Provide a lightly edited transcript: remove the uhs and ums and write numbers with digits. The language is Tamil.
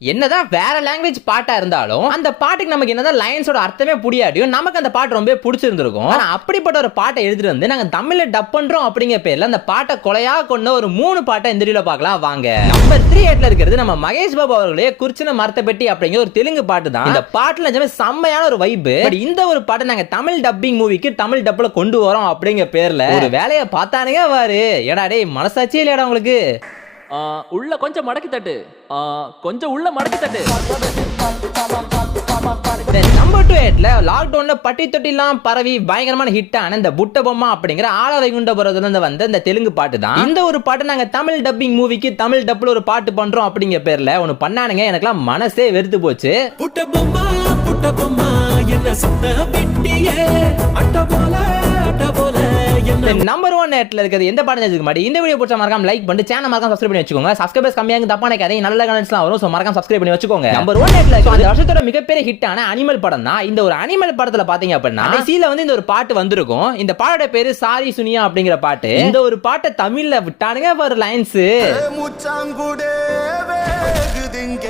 என்னதான் வேற லாங்குவேஜ் பாட்டா இருந்தாலும் அந்த பாட்டுக்கு நமக்கு என்னதான் லைன்ஸோட அர்த்தமே புரியாட்டியும் நமக்கு அந்த பாட்டு ரொம்ப பிடிச்சிருந்திருக்கும். ஆனா அப்படிப்பட்ட ஒரு பாட்டை எழுதிட்டு வந்து நாங்க தமிழ்ல டப் பண்றோம் அப்படிங்கிற பேர்ல அந்த பாட்டை கொலையா கொண்ட ஒரு 3 பாட்டை இந்த வீடியோல பார்க்கலாம் வாங்க. நம்பர் 3 இருக்கிறது நம்ம மகேஷ் பாபு அவர்களே குறிச்சின மரத்தை பெட்டி அப்படிங்கிற ஒரு தெலுங்கு பாட்டு தான். இந்த பாட்டுல நிஜமே செம்மையான ஒரு வைப். இந்த ஒரு பாட்டை நாங்க தமிழ் டப்பிங் மூவிக்கு தமிழ் டப்ல கொண்டு வரோம் அப்படிங்கிற பேர்ல ஒரு வேலையை பார்த்தானுங்க வாரு. ஏடா டேய் மனசாட்சியே இல்லையாடா உங்களுக்கு? உள்ள கொஞ்சம் மடக்கி தட்டு, கொஞ்சம் உள்ள மடக்கி தட்டு. நம்பர் 2 லாக்டவுன்ல பட்டி தொட்டிலாம் பரவி பயங்கரமான ஹிட் ஆன இந்த புட்ட பொம்மா அப்படிங்கிற ஆள வைகுண்டபுரத்துல இருந்து வந்த இந்த தெலுங்கு பாட்டு தான். இந்த ஒரு பாட்டு நாங்க தமிழ் டப்பிங் மூவிக்கு தமிழ் டப்ல ஒரு பாட்டு பண்றோம் அப்படிங்கிற பேர்ல ஒன்னு பண்ணானுங்க. எனக்குலாம் மனசே வெறுத்து போச்சு. புட்ட பொம்மா என்ன சுத்த பிட்டியே அட்ட போல நம்பர் 1 இருக்கிறது எந்த பாட்டு தெரிஞ்சுக்க மாட்டேன். இந்த வீடியோ பிடிச்ச மறக்காம லைக் பண்ணிட்டு சேனல் மறக்காம சப்ஸ்கிரைப் பண்ணி வச்சுக்கோங்க. சப்ஸ்கிரைபர்ஸ் கம்மியா இருக்கு தப்பான கதை நல்ல கமெண்ட்ஸ்லாம் வரும். சோ மறக்காம சப்ஸ்கிரைப் பண்ணி வச்சுக்கோங்க. நம்பர் 1 அந்த வருஷத்தோட மிகப்பெரிய ஹிட் ஆன அனிமல் படம் தான். இந்த ஒரு அனிமல் படத்துல பாத்தீங்க அப்படின்னா கடைசில வந்து இந்த ஒரு பாட்டு வந்திருக்கும். இந்த பாட்டோட பேரு சாரி சுனியா அப்படிங்கிற பாட்டு. இந்த ஒரு பாட்டை தமிழ்ல விட்டானுங்க ஒரு லைன்ஸ். முச்சாங்குடே வேகுதிங்க